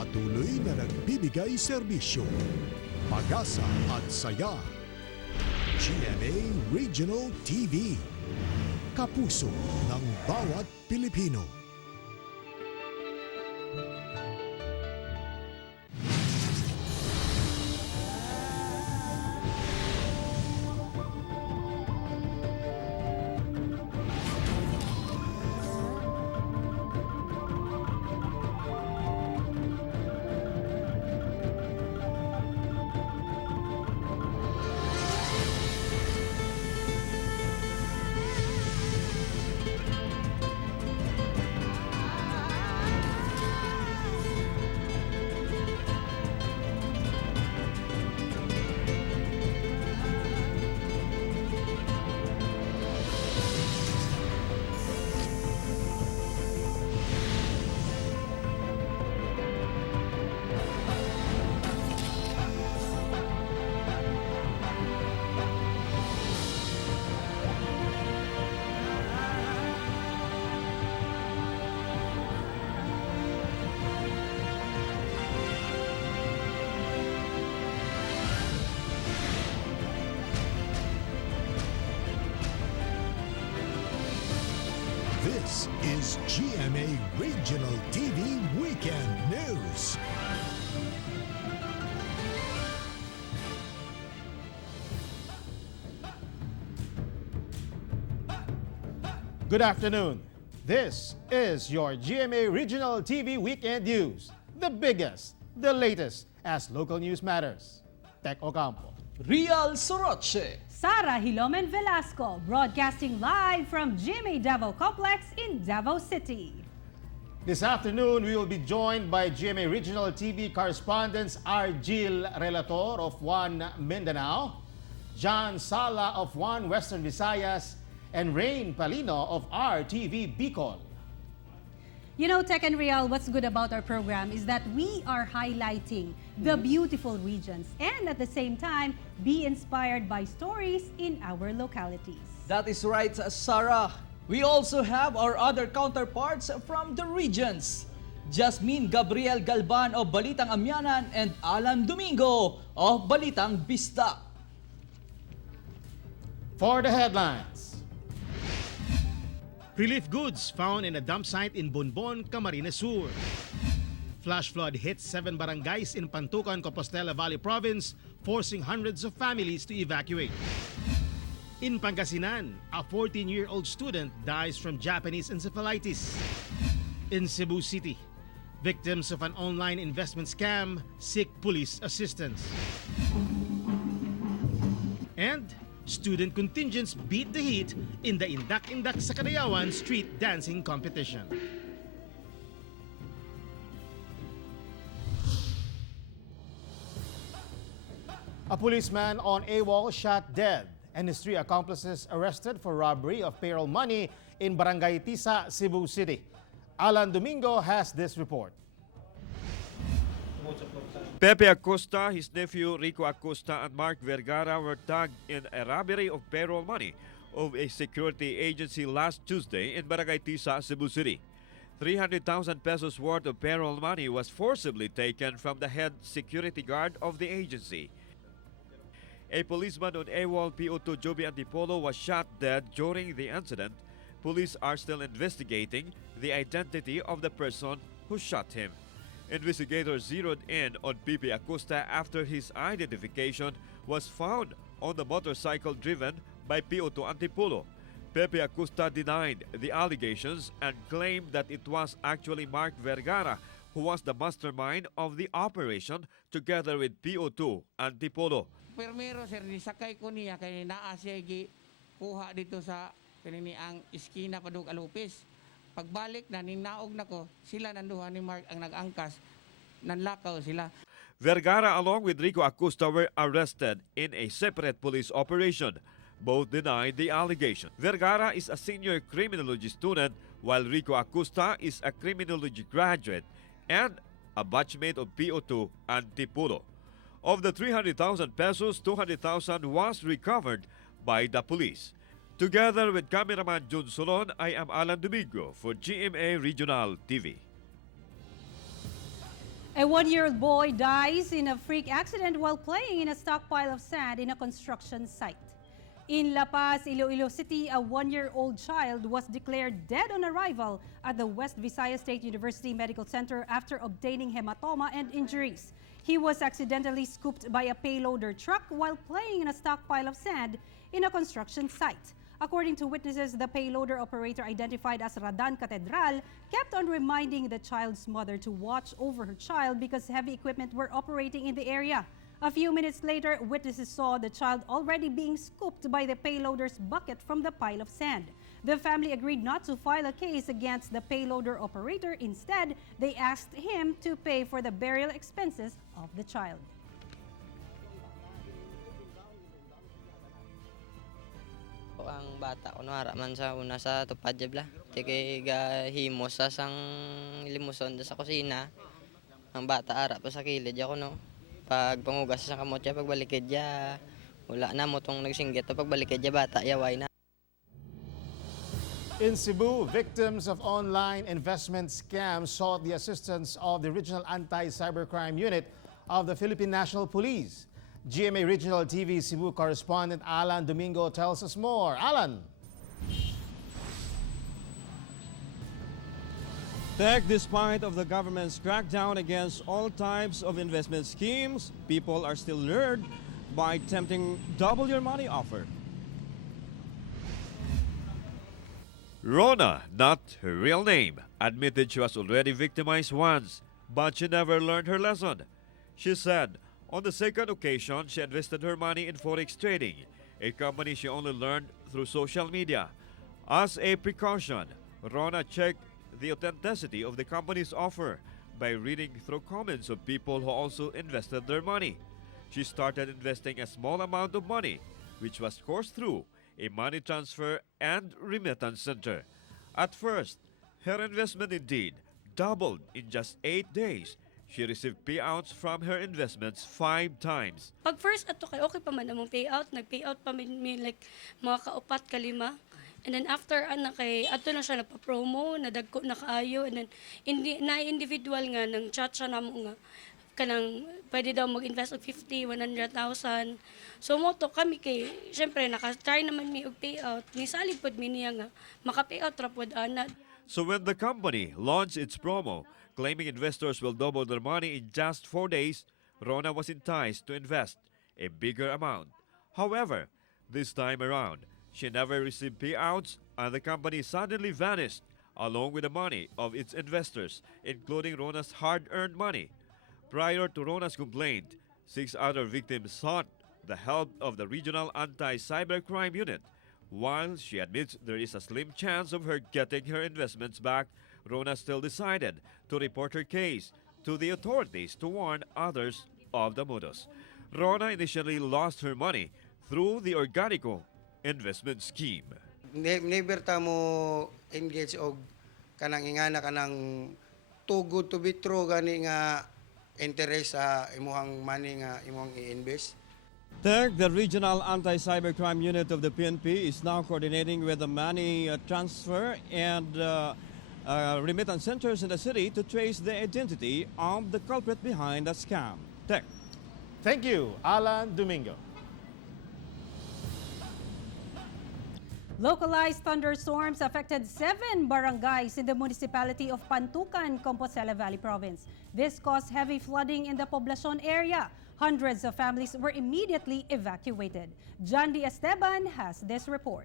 patuloy na nagbibigay serbisyo, pag-asa at saya. GMA Regional TV, kapuso ng bawat Pilipino. This is GMA Regional TV Weekend News. Good afternoon. This is your GMA Regional TV Weekend News. The biggest, the latest, as local news matters. Tech Ocampo. Real Soroche. Sara Hilomen Velasco, broadcasting live from GMA Davao Complex in Davao City. This afternoon, we will be joined by GMA Regional TV correspondents Argil Relator of One Mindanao, John Sala of One Western Visayas, and Rain Palino of RTV Bicol. You know, Tech and Real, what's good about our program is that we are highlighting the beautiful regions and at the same time be inspired by stories in our localities. That is right, Sarah. We also have our other counterparts from the regions. Jasmine Gabriel Galban of Balitang Amyanan and Alan Domingo of Balitang Bista. For the headlines. Relief goods found in a dump site in Bonbon, Camarines Sur. Flash flood hits 7 barangays in Pantucan, Compostela Valley Province, forcing hundreds of families to evacuate. In Pangasinan, a 14-year-old student dies from Japanese encephalitis. In Cebu City, victims of an online investment scam seek police assistance. And student contingents beat the heat in the Indak-Indak sa Kadayawan street dancing competition. A policeman on AWOL shot dead and his 3 accomplices arrested for robbery of payroll money in Barangay Tisa, Cebu City. Alan Domingo has this report. Pepe Acosta, his nephew Rico Acosta, and Mark Vergara were tagged in a robbery of payroll money of a security agency last Tuesday in Barangay Tisa, Cebu City. 300,000 pesos worth of payroll money was forcibly taken from the head security guard of the agency. A policeman on AWOL PO2 Joby Antipolo was shot dead during the incident. Police are still investigating the identity of the person who shot him. Investigators zeroed in on Pepe Acosta after his identification was found on the motorcycle driven by PO2 Antipolo. Pepe Acosta denied the allegations and claimed that it was actually Mark Vergara who was the mastermind of the operation together with PO2 Antipolo. Primero sir, nisakay ko niya kay naa siya kuha dito sa kanini ang iskina padug Alupis. Pagbalik na ninaog na ko, sila nanduha ni Mark ang nag-angkas, nanlakaw sila. Vergara along with Rico Acosta were arrested in a separate police operation. Both denied the allegation. Vergara is a senior criminology student while Rico Acosta is a criminology graduate and a batchmate of PO2 Antipolo. Of the 300,000 pesos, 200,000 was recovered by the police. Together with cameraman Jun Solon, I am Alan Domingo for GMA Regional TV. A one-year-old boy dies in a freak accident while playing in a stockpile of sand in a construction site. In La Paz, Iloilo City, a one-year-old child was declared dead on arrival at the West Visayas State University Medical Center after obtaining hematoma and injuries. He was accidentally scooped by a payloader truck while playing in a stockpile of sand in a construction site. According to witnesses, the payloader operator, identified as Radan Catedral, kept on reminding the child's mother to watch over her child because heavy equipment were operating in the area. A few minutes later, witnesses saw the child already being scooped by the payloader's bucket from the pile of sand. The family agreed not to file a case against the payloader operator. Instead, they asked him to pay for the burial expenses of the child. Ang bata kunwara man sa una sa tupad jabla tike gahimo sa sang limuson sa kusina. Ang bata ara pa sa kilid ako no. Pag pangugas sa kamot siya pagbalikid ya wala na mo tong nagsinggit pagbalikid ya bata yaway na. In Cebu, victims of online investment scams sought the assistance of the Regional Anti-Cybercrime Unit of the Philippine National Police. GMA Regional TV Cebu correspondent Alan Domingo tells us more. Alan. Tech, despite of the government's crackdown against all types of investment schemes, people are still lured by tempting double your money offer. Rona, not her real name, admitted she was already victimized once, but she never learned her lesson. She said on the second occasion she invested her money in forex trading, a company she only learned through social media. As a precaution, Rona checked the authenticity of the company's offer by reading through comments of people who also invested their money. She started investing a small amount of money, which was coursed through a money transfer and remittance center. At first, her investment indeed doubled in just 8 days. She received payouts from her investments 5 times. Pag first ato kay okay pa man among payout, nag-payout pa min like mga kaupat kalima. And then after kay ato na siya nagpa-promo, nadagko na kaayo, and then individual nga nang chat siya namo nga kanang pwede daw mag-invest og 50, 100,000. So moto kami kay syempre naka-try naman mi og payout. Nisalig pod mi niya nga maka-payout ra pod ana. So when the company launched its promo, claiming investors will double their money in just 4 days, Rona was enticed to invest a bigger amount. However, this time around, she never received payouts and the company suddenly vanished along with the money of its investors, including Rona's hard-earned money. Prior to Rona's complaint, 6 other victims sought the help of the Regional Anti-Cybercrime Unit. While she admits there is a slim chance of her getting her investments back, Rona still decided to report her case to the authorities to warn others of the modus. Rona initially lost her money through the Organico investment scheme. Never ta mo engage og kanang ingana kanang too good to be true gani nga interest sa imuhang money nga imong i-invest. Tech, the Regional Anti-Cybercrime Unit of the PNP, is now coordinating with the money transfer and remittance centers in the city to trace the identity of the culprit behind the scam. Tech. Thank you, Alan Domingo. Localized thunderstorms affected 7 barangays in the municipality of Pantucan, Compostela Valley Province. This caused heavy flooding in the Poblacion area. Hundreds of families were immediately evacuated. John D. Esteban has this report.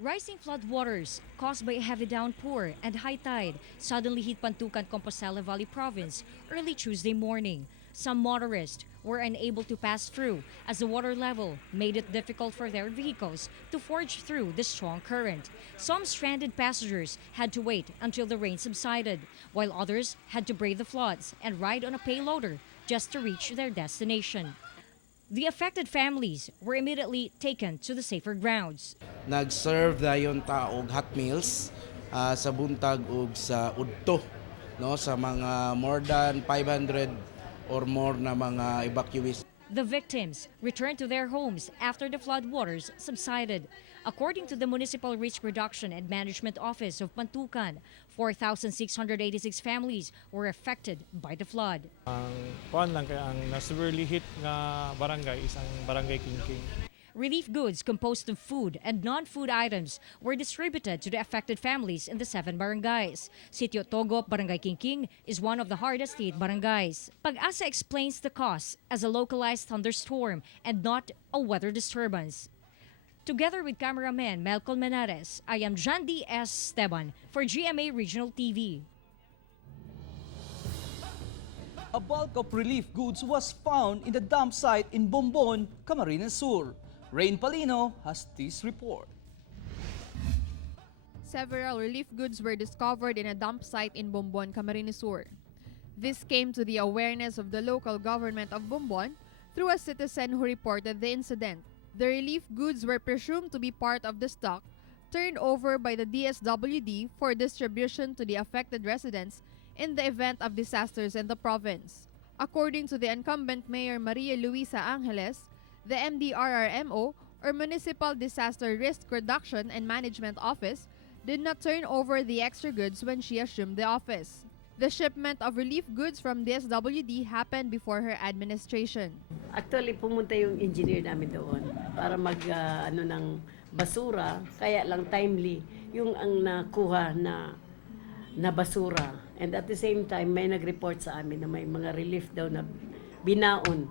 Rising floodwaters caused by a heavy downpour and high tide suddenly hit Pantucan, Compostela Valley Province early Tuesday morning. Some motorists were unable to pass through as the water level made it difficult for their vehicles to forge through the strong current. Some stranded passengers had to wait until the rain subsided, while others had to brave the floods and ride on a payloader just to reach their destination. The affected families were immediately taken to the safer grounds. Nag-serve dayon ta og hot meals sa buntag ug sa udto no sa mga more than 500 or more na mga evacuees. The victims returned to their homes after the floodwaters subsided. According to the Municipal Risk Reduction and Management Office of Pantukan, 4,686 families were affected by the flood. Kuan lang kay ang na-severely hit nga barangay is ang Barangay Kingking. Relief goods composed of food and non-food items were distributed to the affected families in the 7 barangays. Sitio Togop, Barangay Kingking, is one of the hardest hit barangays. Pag-asa explains the cause as a localized thunderstorm and not a weather disturbance. Together with cameraman Melcol Menares, I am Jandy S. Esteban for GMA Regional TV. A bulk of relief goods was found in the dump site in Bombon, Camarines Sur. Rain Palino has this report. Several relief goods were discovered in a dump site in Bombon, Camarines Sur. This came to the awareness of the local government of Bombon through a citizen who reported the incident. The relief goods were presumed to be part of the stock turned over by the DSWD for distribution to the affected residents in the event of disasters in the province. According to the incumbent Mayor Maria Luisa Angeles, the MDRRMO, or Municipal Disaster Risk Reduction and Management Office, did not turn over the extra goods when she assumed the office. The shipment of relief goods from DSWD happened before her administration. Actually, pumunta yung engineer namin doon para ng basura, kaya lang timely yung ang nakuha na basura. And at the same time, may nag-report sa amin na may mga relief daw na binaon.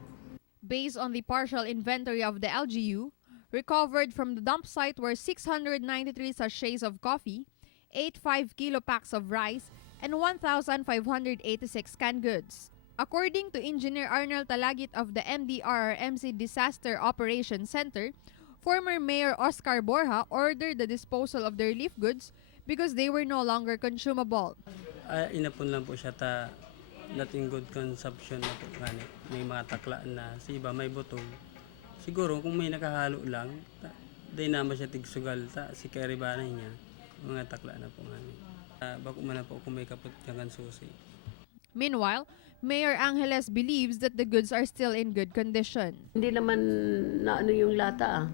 Based on the partial inventory of the LGU, recovered from the dump site were 693 sachets of coffee, 8 5-kilo packs of rice, and 1,586 canned goods. According to Engineer Arnold Talagit of the MDRRMC Disaster Operations Center, former Mayor Oscar Borja ordered the disposal of the relief goods because they were no longer consumable. Inapon lang po siya nating good consumption na po gani. May mga taklaan na si iba may butong. Siguro kung may nakahalo lang, di naman siya tigsugal si karibanay niya. Mga takla na po gani. Bako man na po kung may kapot kang susi. Meanwhile, Mayor Angeles believes that the goods are still in good condition. Hindi naman na yung lata.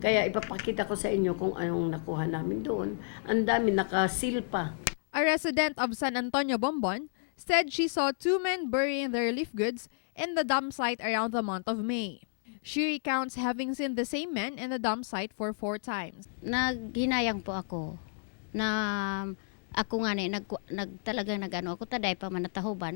Kaya ipapakita ko sa inyo kung anong nakuha namin doon. Ang dami nakasil pa. A resident of San Antonio, Bombon, said she saw 2 men burying the relief goods in the dump site around the month of May. She recounts having seen the same men in the dump site for 4 times. Naghinayang po ako na ako nga talagang nagano ako taday pa manatahuban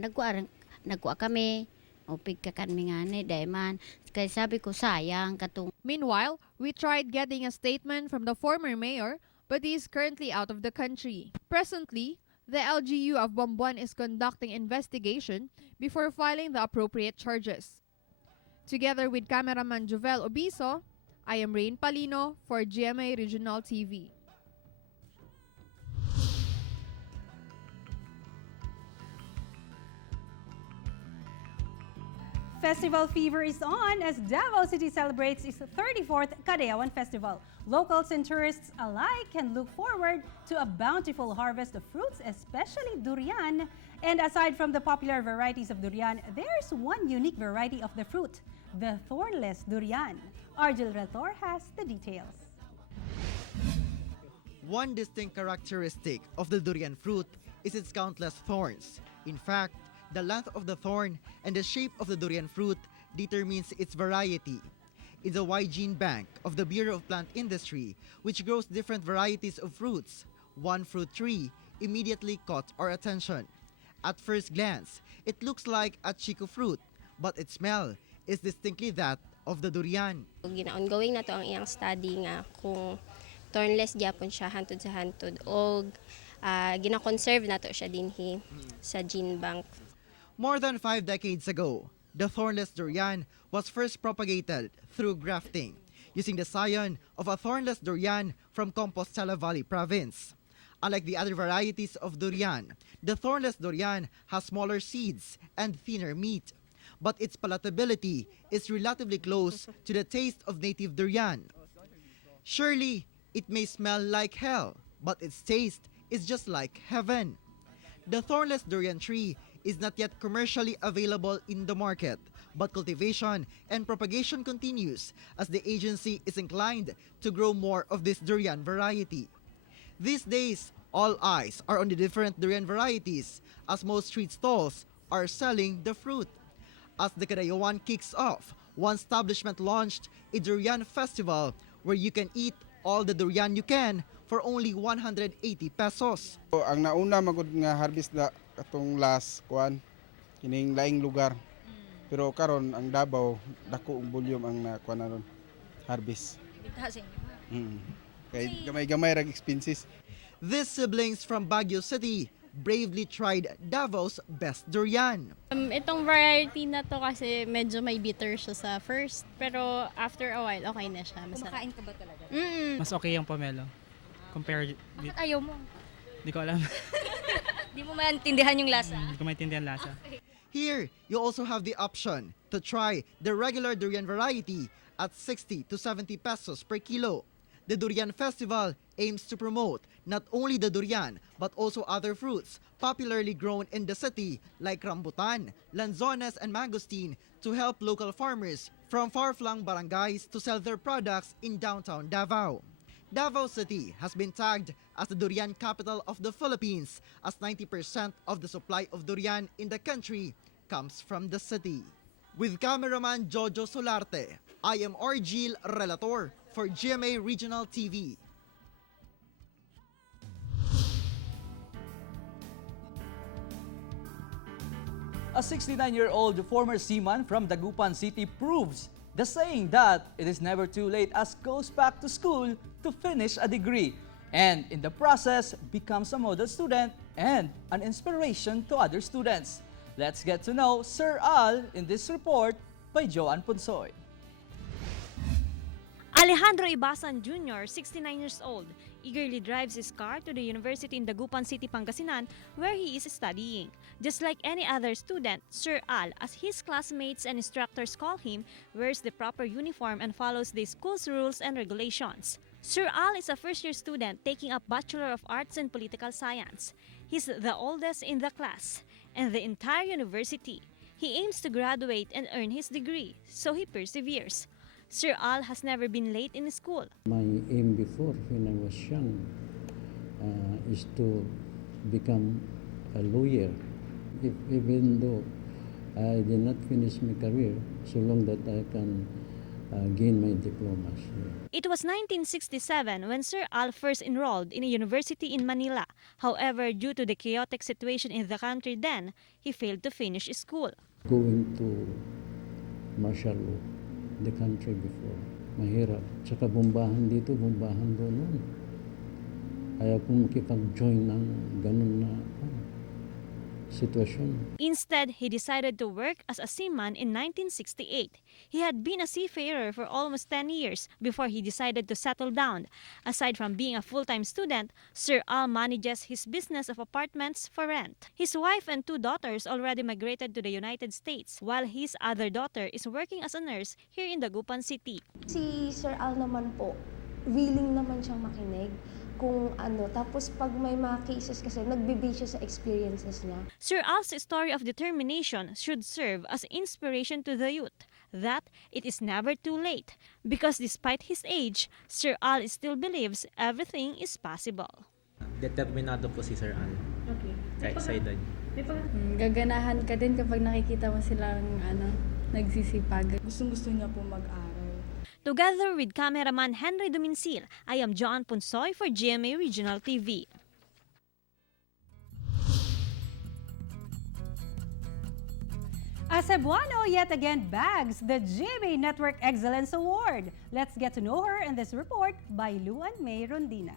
nagkuha kami upig ka kami nga ni dayman kaya sabi ko sayang katong. Meanwhile, we tried getting a statement from the former mayor, but he is currently out of the country. Presently, the LGU of Bombon is conducting investigation before filing the appropriate charges. Together with cameraman Jovel Obiso, I am Rain Palino for GMA Regional TV. Festival fever is on as Davao City celebrates its 34th Kadayawan Festival. Locals and tourists alike can look forward to a bountiful harvest of fruits, especially durian. And aside from the popular varieties of durian, there's one unique variety of the fruit, the thornless durian. Argel Relator has the details. One distinct characteristic of the durian fruit is its countless thorns. In fact, the length of the thorn and the shape of the durian fruit determines its variety. In the wide gene bank of the Bureau of Plant Industry, which grows different varieties of fruits, one fruit tree immediately caught our attention. At first glance, it looks like a chico fruit, but its smell is distinctly that of the durian. Ongoing na to ang iyang study nga kung thornless gyapon siya hantod sa hantod o gina-conserve na to siya dinhi sa gene bank. More than 5 decades ago, the thornless durian was first propagated through grafting, using the scion of a thornless durian from Compostela Valley Province. Unlike the other varieties of durian, the thornless durian has smaller seeds and thinner meat, but its palatability is relatively close to the taste of native durian. Surely, it may smell like hell, but its taste is just like heaven. The thornless durian tree is not yet commercially available in the market, but cultivation and propagation continues as the agency is inclined to grow more of this durian variety. These days, all eyes are on the different durian varieties as most street stalls are selling the fruit. As the Kadayawan kicks off, one establishment launched a durian festival where you can eat all the durian you can for only 180 pesos. Ang nauna magud nga harvest na katong last kuan kining laing lugar. Pero karon ang Davao dako ang volume ang kuan naron harvest. Kay gamay-gamay rag expenses. These siblings from Baguio City bravely tried Davo's best durian. Itong variety na to kasi medyo may bitter siya sa first, pero after a while okay na siya. Kumakain ka ba talaga? Mas okay yung pomelo. Compared... Bakit ayaw mo? Di ko alam. Di mo maintindihan yung lasa? Di ko maintindihan lasa. Here, you also have the option to try the regular durian variety at 60 to 70 pesos per kilo. The Durian Festival aims to promote not only the durian but also other fruits popularly grown in the city like rambutan, lanzones, and mangosteen to help local farmers from far-flung barangays to sell their products in downtown Davao. Davao City has been tagged as the durian capital of the Philippines as 90% of the supply of durian in the country comes from the city. With cameraman Jojo Solarte, I am Argil Relator for GMA Regional TV. A 69-year-old former seaman from Dagupan City proves the saying that it is never too late as goes back to school to finish a degree and in the process becomes a model student and an inspiration to other students. Let's get to know Sir Al in this report by Joanne Punsoy. Alejandro Ibasan Jr., 69 years old, eagerly drives his car to the university in Dagupan City, Pangasinan, where he is studying. Just like any other student, Sir Al, as his classmates and instructors call him, wears the proper uniform and follows the school's rules and regulations. Sir Al is a first-year student taking up Bachelor of Arts in Political Science. He's the oldest in the class and the entire university. He aims to graduate and earn his degree, so he perseveres. Sir Al has never been late in school. My aim before, when I was young, is to become a lawyer. Even though I did not finish my career, so long that I can gain my diplomas. It was 1967 when Sir Al first enrolled in a university in Manila. However, due to the chaotic situation in the country then, he failed to finish school. Going to martial law, the country before, mahirap. Tsaka bombahan dito, bombahan doon. Ayaw kong makipag-join ng ganun na sitwasyon. Instead, he decided to work as a seaman in 1968. He had been a seafarer for almost 10 years before he decided to settle down. Aside from being a full-time student, Sir Al manages his business of apartments for rent. His wife and 2 daughters already migrated to the United States, while his other daughter is working as a nurse here in Dagupan City. Si Sir Al naman po, willing naman siyang makinig kung ano. Tapos pag may mga cases kasi, nagbibase siya sa experiences niya. Sir Al's story of determination should serve as inspiration to the youth that it is never too late because despite his age, Sir Al still believes everything is possible. Determinado po si Sir Al. Okay. Excited. Gaganahan ka din kapag nakikita mo silang nagsisipag. Gustong-gusto niya po mag-aral. Together with cameraman Henry Duminsil, I am Joanne Punsoy for GMA Regional TV. A Cebuano yet again bags the GMA Network Excellence Award. Let's get to know her in this report by Luan May Rondina.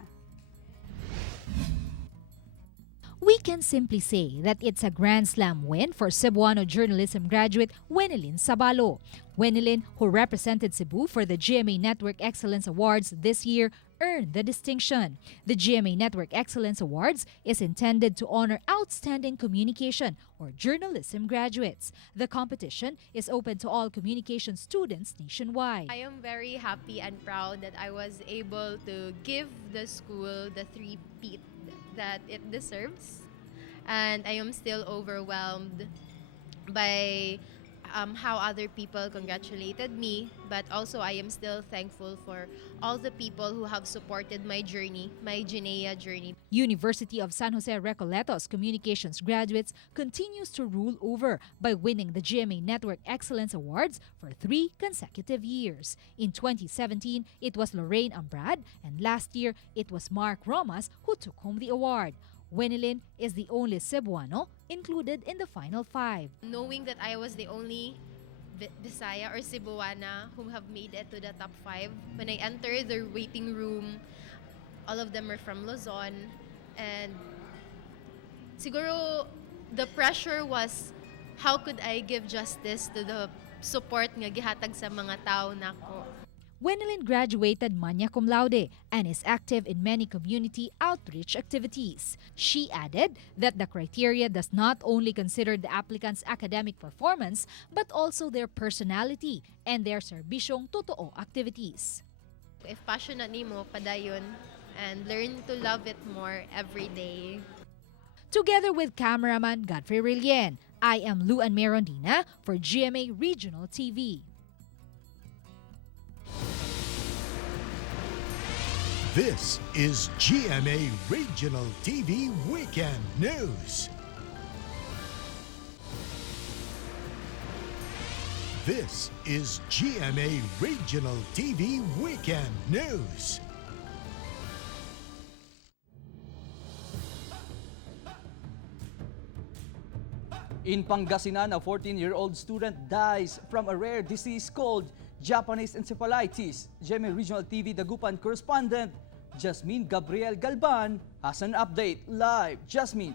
We can simply say that it's a Grand Slam win for Cebuano journalism graduate Wenelin Sabalo. Wenelin, who represented Cebu for the GMA Network Excellence Awards this year, earned the distinction. The GMA Network Excellence Awards is intended to honor outstanding communication or journalism graduates. The competition is open to all communication students nationwide. I am very happy and proud that I was able to give the school the three-peat that it deserves, and I am still overwhelmed by how other people congratulated me, but also I am still thankful for all the people who have supported my journey, my GMA journey. University of San Jose Recoletos Communications graduates continues to rule over by winning the GMA Network Excellence Awards for 3 consecutive years. In 2017, it was Lorraine Ambrad, and last year, it was Mark Romas who took home the award. Wenilyn is the only Cebuano included in the final 5. Knowing that I was the only Bisaya or Cebuana who have made it to the top 5, when I entered the waiting room, all of them are from Luzon, and siguro the pressure was how could I give justice to the support nga gihatag sa mga tao nako. Wenilyn graduated magna cum laude and is active in many community outreach activities. She added that the criteria does not only consider the applicant's academic performance but also their personality and their serbisyong totoo activities. If passionate nimo padayon and learn to love it more every day. Together with cameraman Godfrey Rilien, I am Luan Merondina for GMA Regional TV. This is GMA Regional TV Weekend News. This is GMA Regional TV Weekend News. In Pangasinan, a 14-year-old student dies from a rare disease called Japanese encephalitis. GMA Regional TV Dagupan correspondent Jasmine Gabriel Galban has an update live. Jasmine.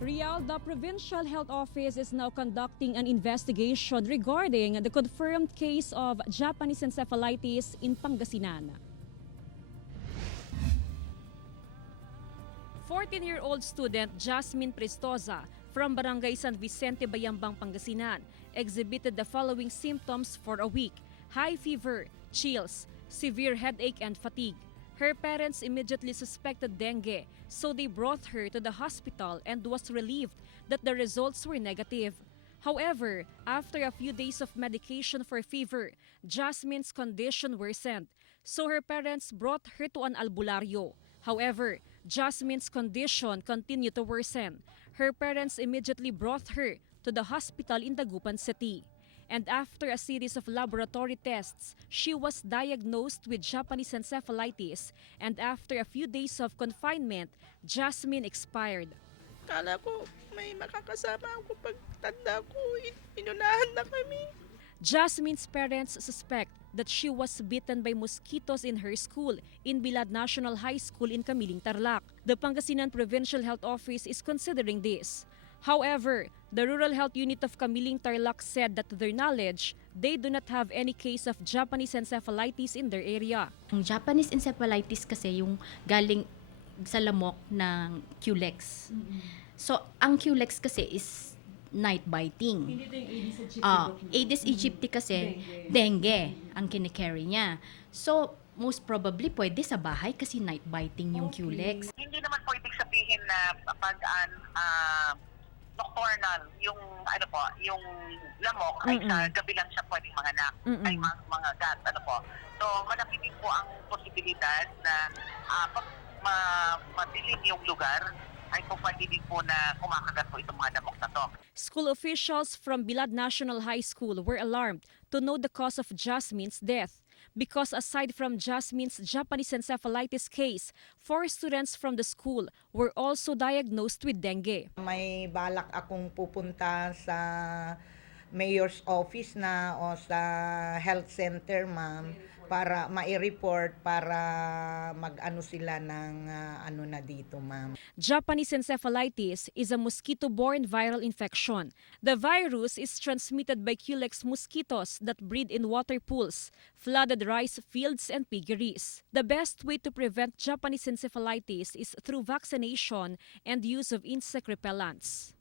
Real, the Provincial Health Office is now conducting an investigation regarding the confirmed case of Japanese encephalitis in Pangasinan. 14-year-old student Jasmine Prestosa from Barangay San Vicente, Bayambang, Pangasinan exhibited the following symptoms for a week: high fever, chills, severe headache, and fatigue. Her parents immediately suspected dengue, so they brought her to the hospital and was relieved that the results were negative. However, after a few days of medication for fever, Jasmine's condition worsened, so her parents brought her to an albularyo. However, Jasmine's condition continued to worsen. Her parents immediately brought her to the hospital in Dagupan City. And after a series of laboratory tests, she was diagnosed with Japanese encephalitis, and after a few days of confinement, Jasmine expired. Kala ko may makakasama ako pagtanda ko, inunahan na kami. Jasmine's parents suspect that she was bitten by mosquitoes in her school in Bilad National High School in Camiling, Tarlac. The Pangasinan Provincial Health Office is considering this. However, the Rural Health Unit of Camiling, Tarlac said that to their knowledge, they do not have any case of Japanese encephalitis in their area. Ang Japanese encephalitis kasi yung galing sa lamok ng culex. So, ang culex kasi is night biting. Hindi ito yung Aedes aegypti. Aedes aegypti kasi dengue ang kinikerry niya. So, most probably pwede sa bahay kasi night biting yung culex. Hindi naman po ibig sabihin na pag nocturnal yung yung lamok ay sa gabi lang siya pwedeng manganak ay mga gat So malaki din po ang posibilidad na pag madilim yung lugar ay po pwede din po na kumakagat po itong mga lamok na to. School officials from Bilad National High School were alarmed to know the cause of Jasmine's death. Because aside from Jasmine's Japanese encephalitis case, 4 students from the school were also diagnosed with dengue. May balak akong pupunta sa mayor's office na o sa health center, ma'am, para mai-report para mag-ano sila ng na dito, ma'am. Japanese encephalitis is a mosquito-borne viral infection. The virus is transmitted by Culex mosquitoes that breed in water pools, flooded rice fields, and piggeries. The best way to prevent Japanese encephalitis is through vaccination and use of insect repellents.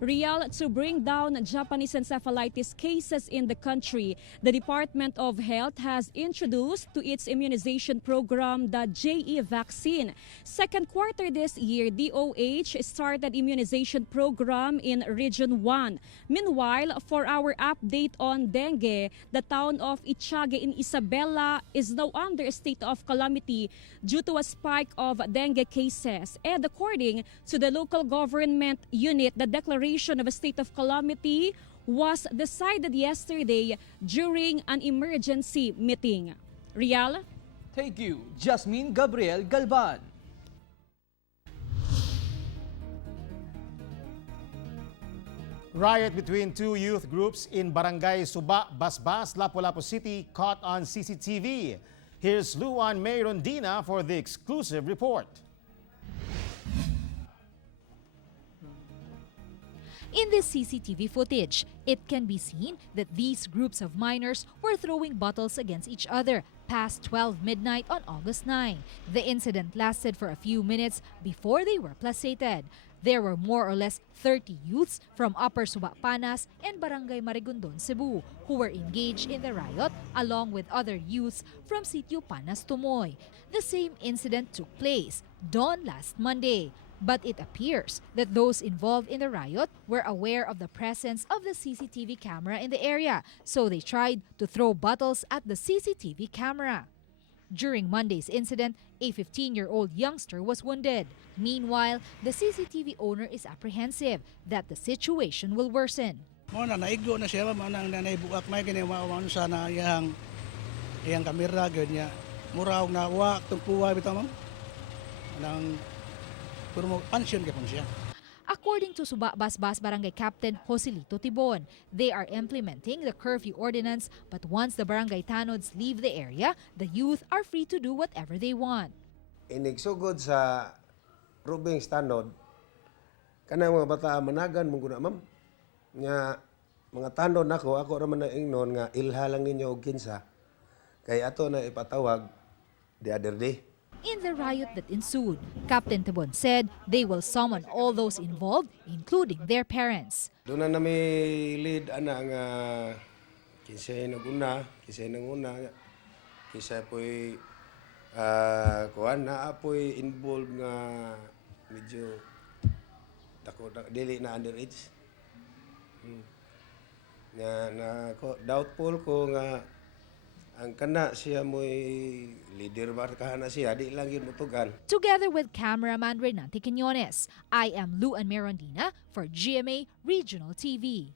Real, to bring down Japanese encephalitis cases in the country, the Department of Health has introduced to its immunization program the JE vaccine. Second quarter this year, DOH started immunization program in Region 1. Meanwhile, for our update on dengue, the town of Itiague in Isabela is now under a state of calamity due to a spike of dengue cases. And according to the local government unit, the declaration of a state of calamity was decided yesterday during an emergency meeting. Rial? Thank you, Jasmine Gabriel Galban. Riot between two youth groups in Barangay Suba, Basbas, Lapu-Lapu City caught on CCTV. Here's Luan Mayrondina for the exclusive report. In this CCTV footage, it can be seen that these groups of minors were throwing bottles against each other past 12 midnight on August 9. The incident lasted for a few minutes before they were placated. There were more or less 30 youths from Upper Suba-Panas and Barangay Marigondon, Cebu, who were engaged in the riot along with other youths from Sitio Panas, Tumoy. The same incident took place dawn last Monday. But it appears that those involved in the riot were aware of the presence of the CCTV camera in the area, so they tried to throw bottles at the CCTV camera. During Monday's incident, a 15-year-old youngster was wounded. Meanwhile, the CCTV owner is apprehensive that the situation will worsen. Muna naigo na siya, muna naibuak may ginawa sana iyang kamera ganyan. Muraw na wa tungkuwa bitaw ma'am. Nang according to Suba Basbas Barangay Captain Joselito Tibon, they are implementing the curfew ordinance, but once the barangay tanods leave the area, the youth are free to do whatever they want. Inigsugod sa Rubings tanod, kanang mga bata managan mong guna ma'am, nga mga tanod nako, ako raman na ingnon nga ilha lang ninyo og kinsa, kay ato na ipatawag the other day. In the riot that ensued, Captain Tibon said they will summon all those involved, including their parents. Doon na may lead ana nga kinsay naguna, kinsay nanguna, kinsay po'y kuan na apoy involved nga medyo dili na underage. Na doubtful ko nga ang kana siya mo'y leader barkahan na siya, di lang yun mutugan. Together with cameraman Renante Quiñones, I am Luan Mayrondina for GMA Regional TV.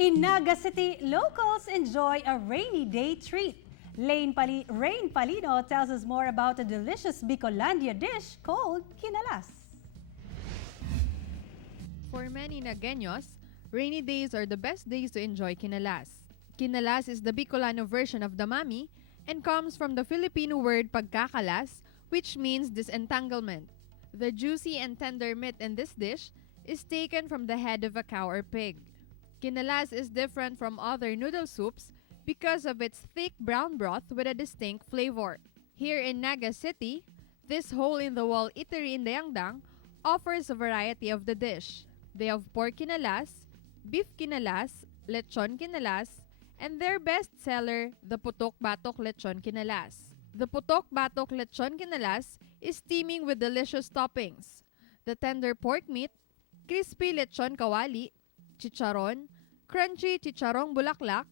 In Naga City, locals enjoy a rainy day treat. Rain Palino tells us more about a delicious Bicolandia dish called kinalas. For many Nagueños, rainy days are the best days to enjoy kinalas. Kinalas is the Bicolano version of damami and comes from the Filipino word pagkakalas, which means disentanglement. The juicy and tender meat in this dish is taken from the head of a cow or pig. Kinalas is different from other noodle soups because of its thick brown broth with a distinct flavor. Here in Naga City, this hole-in-the-wall eatery in Dayangdang offers a variety of the dish. They have pork kinalas, beef kinalas, lechon kinalas, and their best seller, the putok batok lechon kinalas. The putok batok lechon kinalas is steaming with delicious toppings: the tender pork meat, crispy lechon kawali, chicharon, crunchy chicharong bulaklak,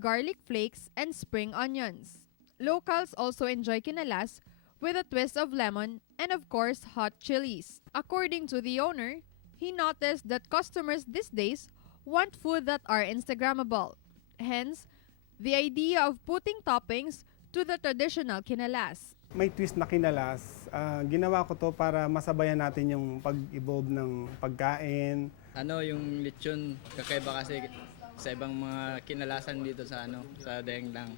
garlic flakes, and spring onions. Locals also enjoy kinalas with a twist of lemon and of course hot chilies. According to the owner, he noticed that customers these days want food that are Instagrammable. Hence, the idea of putting toppings to the traditional kinalas. May twist na kinalas. Ginawa ko to para masabayan natin yung pag-evolve ng pagkain. Yung lechon kakaiba kasi sa ibang mga kinalasan dito sa sa Dayangdang.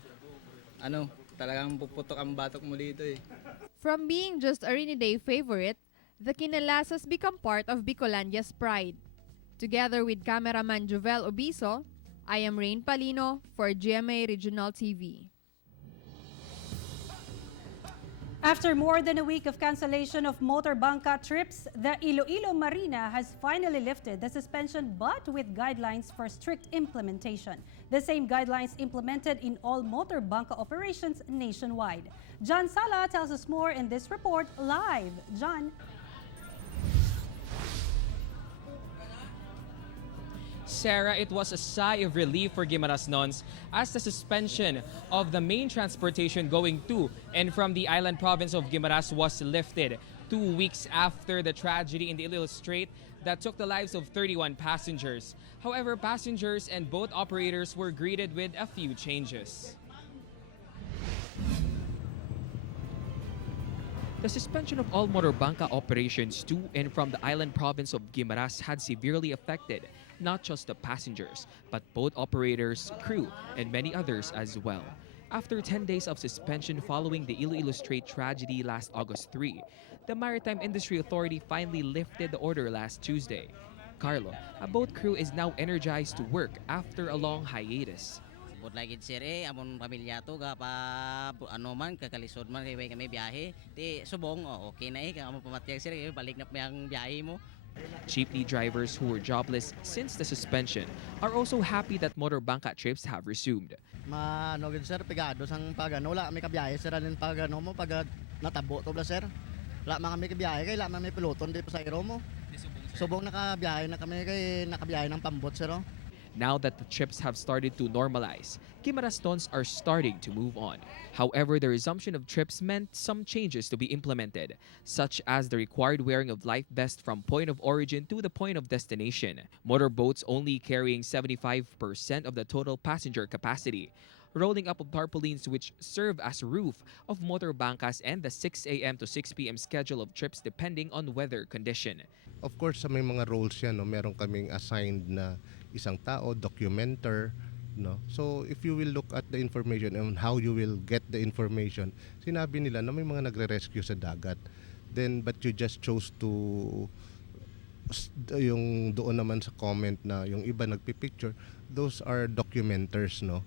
Talagang puputok ang batok mo dito eh. From being just a rainy day favorite, the kinalas has become part of Bicolandia's pride. Together with cameraman Jovel Obiso, I am Rain Palino for GMA Regional TV. After more than a week of cancellation of motor bangka trips, the Iloilo Marina has finally lifted the suspension but with guidelines for strict implementation. The same guidelines implemented in all motor bangka operations nationwide. John Sala tells us more in this report live. John. Sarah, it was a sigh of relief for Guimaras-Nons as the suspension of the main transportation going to and from the island province of Guimaras was lifted 2 weeks after the tragedy in the Iloilo Strait that took the lives of 31 passengers. However, passengers and boat operators were greeted with a few changes. The suspension of all motor bangka operations to and from the island province of Guimaras had severely affected not just the passengers, but boat operators, crew, and many others as well. After 10 days of suspension following the Iloilo Strait tragedy last August 3, the Maritime Industry Authority finally lifted the order last Tuesday. Carlo, a boat crew, is now energized to work after a long hiatus. But like it sir amon pamilya to ga pa ano man kakalisod man kay kami biyahe ti subong okay na kamo pamatiyag sir balik na ang biyahe mo. Jeepney drivers who were jobless since the suspension are also happy that motor bangka trips have resumed. Ano gid sir pegado sang pagano wala may kabiyahe sir alin pagano mo pag natabo to bla sir. Wala man kami kabiyahe kay wala man may piloton di pasahero mo. Subong nakabiyahe na kami kay nakabiyahe ng pambot sir. Now that the trips have started to normalize, Guimaras-Nons are starting to move on. However, the resumption of trips meant some changes to be implemented, such as the required wearing of life vest from point of origin to the point of destination, motorboats only carrying 75% of the total passenger capacity, rolling up of tarpaulins which serve as roof of motor bangkas, and the 6 a.m. to 6 p.m. schedule of trips depending on weather condition. Of course, sa may mga roles yan, no, meron kaming assigned na isang tao, documenter, no. So if you will look at the information and how you will get the information, sinabi nila na may mga nagre-rescue sa dagat. Then but you just chose to yung doon naman sa comment na yung iba nagpi-picture, those are documenters, no.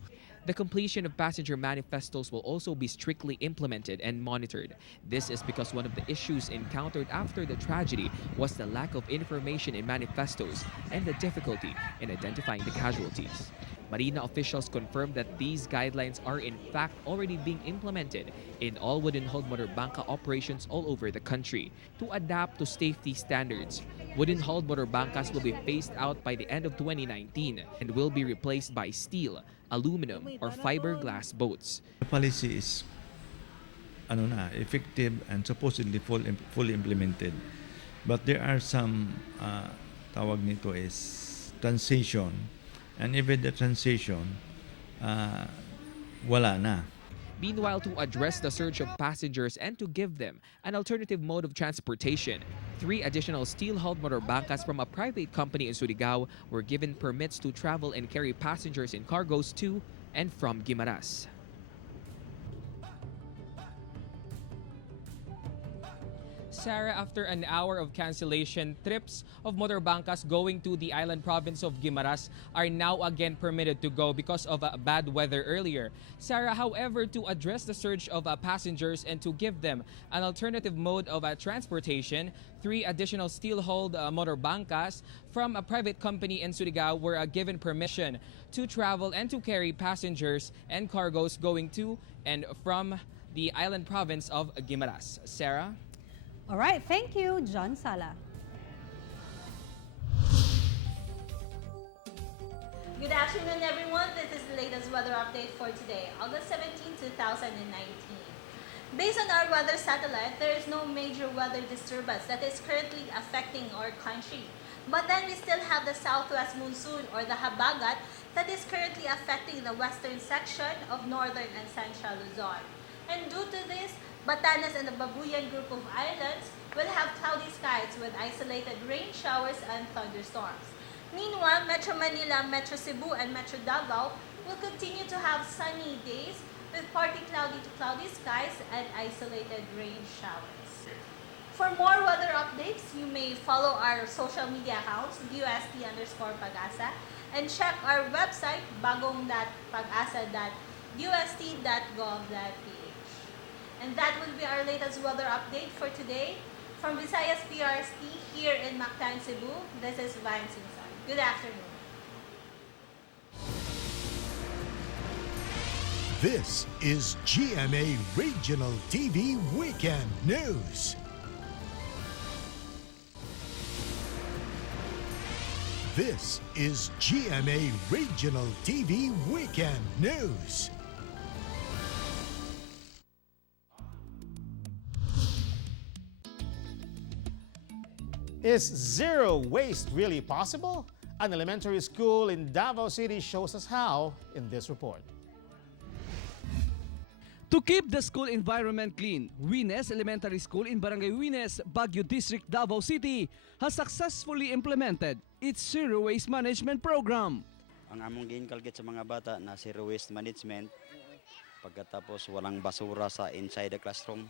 The completion of passenger manifestos will also be strictly implemented and monitored. This is because one of the issues encountered after the tragedy was the lack of information in manifestos and the difficulty in identifying the casualties. Marina officials confirmed that these guidelines are in fact already being implemented in all wooden-hulled motor bangka operations all over the country. To adapt to safety standards, wooden-hulled motor bangkas will be phased out by the end of 2019 and will be replaced by steel, aluminum, or fiberglass boats. The policy is effective and supposedly fully implemented. But there are some tawag nito is transition, and even the transition wala na. Meanwhile, to address the surge of passengers and to give them an alternative mode of transportation, 3 additional steel-hulled motor bangkas from a private company in Surigao were given permits to travel and carry passengers and cargoes to and from Guimaras. Sarah, after an hour of cancellation, trips of motor bangkas going to the island province of Guimaras are now again permitted to go because of bad weather earlier. Sarah, however, to address the surge of passengers and to give them an alternative mode of transportation, 3 additional steel-hulled motor bangkas from a private company in Surigao were given permission to travel and to carry passengers and cargoes going to and from the island province of Guimaras. Sarah? All right, thank you, John Sala. Good afternoon, everyone. This is the latest weather update for today, August 17, 2019. Based on our weather satellite, there is no major weather disturbance that is currently affecting our country. But then we still have the southwest monsoon or the habagat that is currently affecting the western section of northern and central Luzon. And due to this, Batanes and the Babuyan group of islands will have cloudy skies with isolated rain showers and thunderstorms. Meanwhile, Metro Manila, Metro Cebu, and Metro Davao will continue to have sunny days with partly cloudy to cloudy skies and isolated rain showers. For more weather updates, you may follow our social media accounts, UST_Pag-asa, and check our website, bagong.pagasa.ust.gov.ph. And that will be our latest weather update for today. From Visayas PRST here in Mactan, Cebu, this is Vine Sinsan. Good afternoon. This is GMA Regional TV Weekend News. This is GMA Regional TV Weekend News. Is zero waste really possible? An elementary school in Davao City shows us how in this report. To keep the school environment clean, Wines Elementary School in Barangay Wines, Baguio District, Davao City has successfully implemented its zero waste management program. Ang among gi-inculcate sa mga bata na zero waste management, pagkatapos walang basura sa inside the classroom,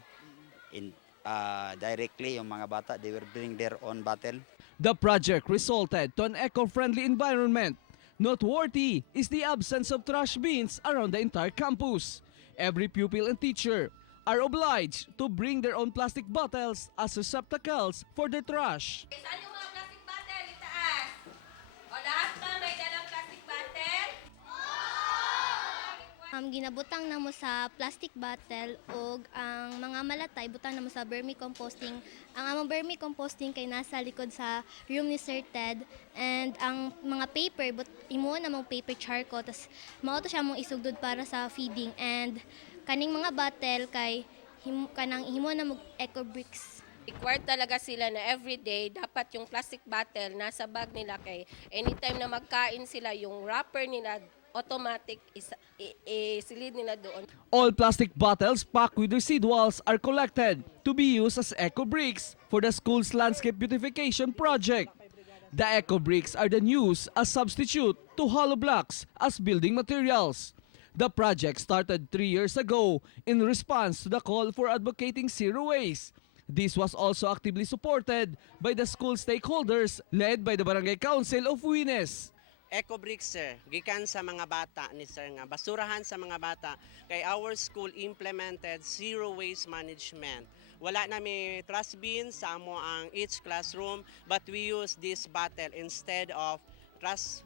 directly yung mga bata, they will bring their own bottle. The project resulted to an eco-friendly environment. Noteworthy is the absence of trash bins around the entire campus. Every pupil and teacher are obliged to bring their own plastic bottles as receptacles for their trash. Saan yung mga plastic bottle? Itaas. O lahat ba may dalang plastic bottle? Ginabutang na mo sa plastic bottle o ang mga malatay butang na mo sa vermicomposting. Ang among vermicomposting kay nasa likod sa room ni Sir Ted, and ang mga paper imo na mong paper charcoal, tas mao to siya mong isugdod para sa feeding, and kaning mga bottle kay kanang himo na mong eco bricks. Required talaga sila na everyday dapat yung plastic bottle nasa bag nila, kay anytime na magkain sila yung wrapper nila automatic isilid nila doon. All plastic bottles packed with residuals are collected to be used as eco bricks for the school's landscape beautification project. The eco bricks are then used as substitute to hollow blocks as building materials. The project started 3 years ago in response to the call for advocating zero waste. This was also actively supported by the school stakeholders led by the Barangay Council of Wines. Eco bricks, sir, gikan sa mga bata ni sir nga basurahan sa mga bata, kay our school implemented zero waste management. Wala na may trash bin sa amo ang each classroom, but we use this bottle instead of trash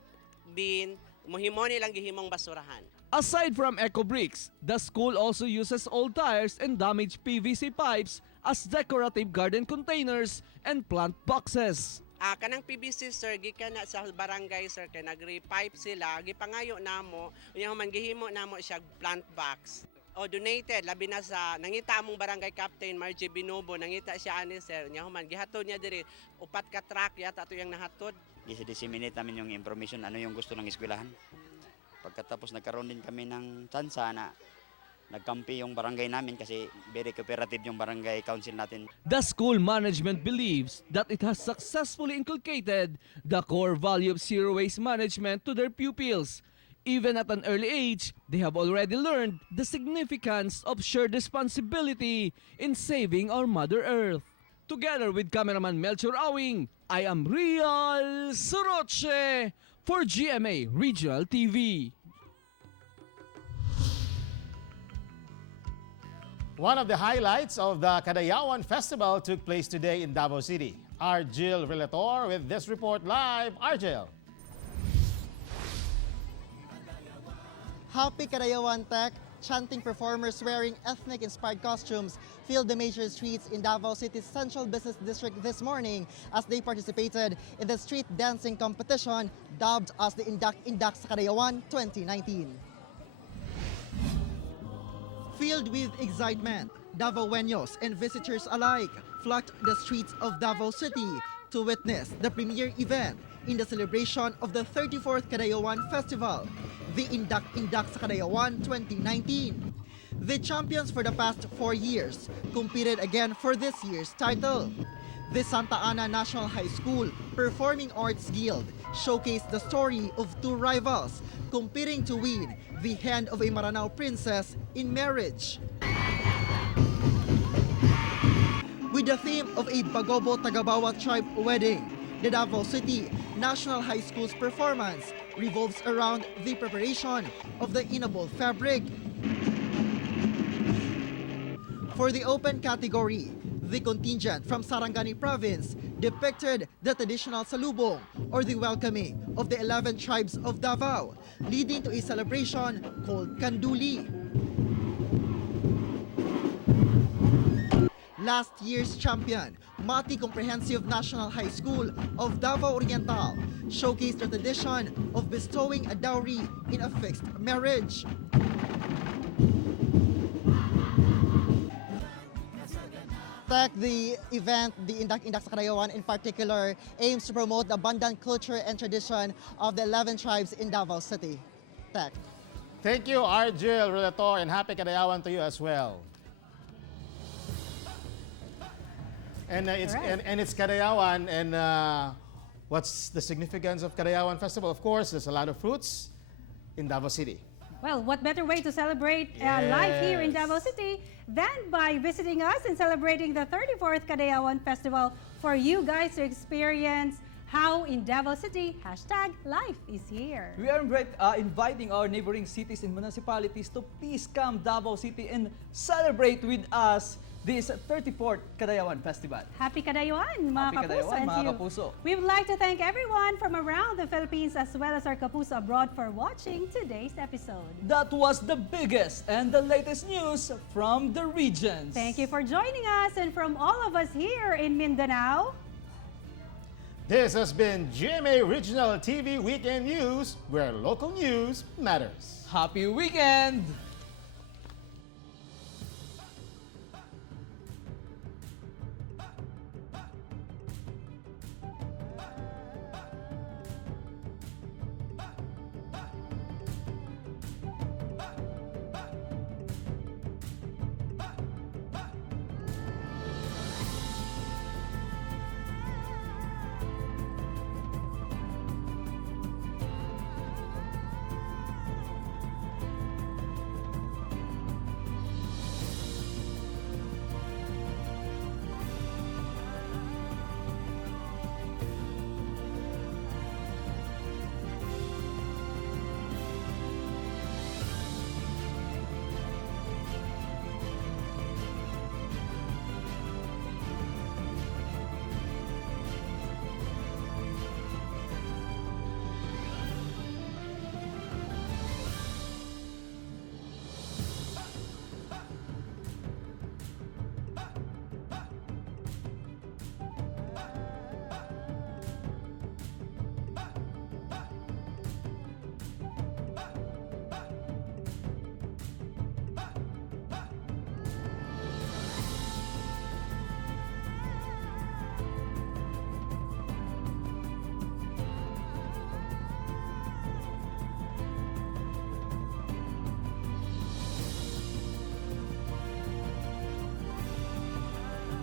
bin. Muhimo nilang gihimong basurahan. Aside from eco bricks, the school also uses old tires and damaged PVC pipes as decorative garden containers and plant boxes. Kanang PVC, sir, gikan na sa barangay, sir, kay nagre-pipe sila, gipangayo namo, unya man gihimo namo siya plant box. O donated labi na sa nangita among barangay captain Margie Binobo, nangita siya ani, sir, unya man gihatod niya diri 4 ka truck yata ato yang nahatod. Gisi-disseminate namin yung information ano yung gusto ng eskwelahan. Pagkatapos nagkaroon din kami ng tsansa na nagkampi yung barangay namin kasi very cooperative yung barangay council natin. The school management believes that it has successfully inculcated the core value of zero waste management to their pupils. Even at an early age, they have already learned the significance of shared responsibility in saving our Mother Earth. Together with cameraman Melchor Awing, I am Rial Soroche for GMA Regional TV. One of the highlights of the Kadayawan Festival took place today in Davao City. Argel Relator with this report live. Argel. Happy Kadayawan Tech, chanting performers wearing ethnic-inspired costumes filled the major streets in Davao City's central business district this morning as they participated in the street dancing competition dubbed as the Indak sa Kadayawan 2019. Filled with excitement, Davaoeños and visitors alike flocked the streets of Davao City to witness the premier event in the celebration of the 34th Kadayawan Festival, the Indak sa Kadayawan 2019. The champions for the past 4 years competed again for this year's title. The Santa Ana National High School Performing Arts Guild showcased the story of two rivals competing to win the hand of a Maranao princess in marriage. With the theme of a Bagobo Tagabawa tribe wedding, the Davao City National High School's performance revolves around the preparation of the inable fabric. For the open category, the contingent from Sarangani province depicted the traditional salubong, or the welcoming of the 11 tribes of Davao, leading to a celebration called Kanduli. Last year's champion, Mati Comprehensive National High School of Davao Oriental, showcased the tradition of bestowing a dowry in a fixed marriage. The event, the Indak sa Karayawan in particular, aims to promote the abundant culture and tradition of the 11 tribes in Davao City. Thank you, Argel, Relator, and happy Kadayawan to you as well. And it's Kadayawan, and what's the significance of Kadayawan Festival? Of course, there's a lot of fruits in Davao City. Well, what better way to celebrate life here in Davao City than by visiting us and celebrating the 34th Kadayawan Festival for you guys to experience how in Davao City, #life is here. We are inviting our neighboring cities and municipalities to please come Davao City and celebrate with us this 34th Kadayawan Festival. Happy Kadayawan, mga Happy kapuso. Kadayawan, And mga you. kapuso. We would like to thank everyone from around the Philippines as well as our kapuso abroad for watching today's episode. That was the biggest and the latest news from the regions. Thank you for joining us, and from all of us here in Mindanao, This has been GMA Regional TV Weekend News, where local news matters. Happy weekend!